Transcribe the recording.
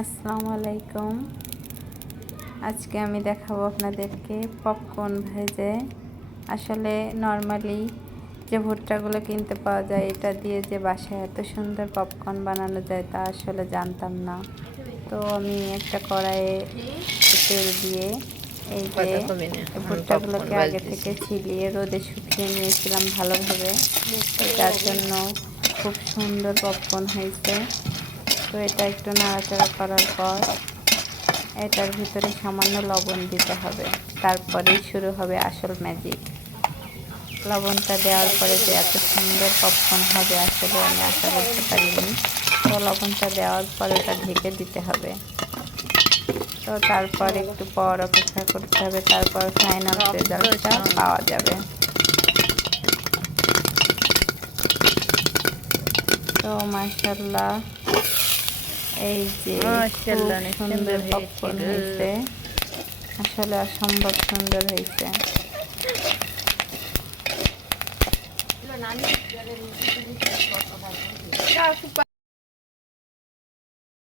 আসসালামু আলাইকুম। আজকে আমি দেখাবো আপনাদেরকে পপকর্ন ভেজে। আসলে নর্মালি যে ভুট্টাগুলো কিনতে পাওয়া যায় এটা দিয়ে যে বাসায় এত সুন্দর পপকর্ন বানানো যায় তা আসলে জানতাম না। তো আমি একটা কড়াইয়ে তেল দিয়ে এই যে ভুট্টাগুলোকে আগে থেকে ছিলিয়ে রোদে শুকিয়ে নিয়েছিলাম ভালোভাবে, যার জন্য খুব সুন্দর পপকর্ন হয়েছে। তো এটা একটু নাড়াচাড়া করার পর এটার ভিতরে সামান্য লবণ দিতে হবে, তারপরেই শুরু হবে আসল ম্যাজিক। লবণটা দেওয়ার পরে যে এত সুন্দর পপকর্ন হবে আসলে আমি আশা করতে পারিনি। তো লবণটা দেওয়ার পর ওটা ঢেকে দিতে হবে। তো তারপর একটু পর অপেক্ষা করতে হবে, তারপর ফাইনাল রেজাল্টটা পাওয়া যাবে। তো মাশাআল্লাহ, এই যে খুব সুন্দর পপকর্ন হয়েছে, আসলে অসম্ভব সুন্দর হয়েছে।